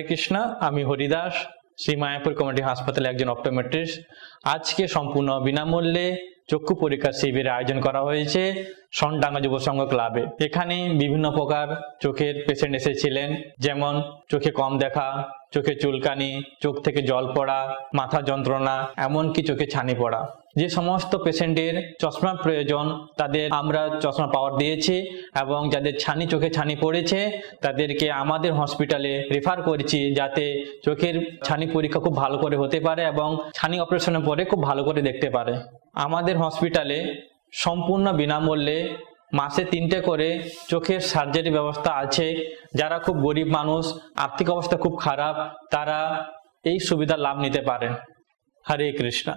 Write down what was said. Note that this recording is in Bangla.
হরে কৃষ্ণ, আমি হরিদাস, শ্রী মায়াপুর কমিউনিটি হাসপাতালে একজন অপটোমেট্রিস্ট। আজকে সম্পূর্ণ বিনামূল্যে চক্ষু পরীক্ষা শিবিরের আয়োজন করা হয়েছে সনডাঙ্গা যুব সংঘ ক্লাবে। এখানে বিভিন্ন প্রকার চোখের পেশেন্ট এসেছিলেন, যেমন চোখে কম দেখা, চোখে চুলকানি, চোখ থেকে জল পড়া, মাথা যন্ত্রণা, এমনকি চোখে ছানি পড়া। যে সমস্ত পেশেন্টের চশমার প্রয়োজন তাদের আমরা চশমা পাওয়ার দিয়েছি, এবং যাদের চোখে ছানি পড়েছে তাদেরকে আমাদের হসপিটালে রেফার করেছি, যাতে চোখের ছানি পরীক্ষা খুব ভালো করে হতে পারে এবং ছানি অপারেশনের পরে খুব ভালো করে দেখতে পারে। আমাদের হসপিটালে সম্পূর্ণ বিনামূল্যে মাসে 3টে করে চোখের সার্জারি ব্যবস্থা আছে। যারা খুব গরিব মানুষ, আর্থিক অবস্থা খুব খারাপ, তারা এই সুবিধার লাভ নিতে পারেন। হরে কৃষ্ণ।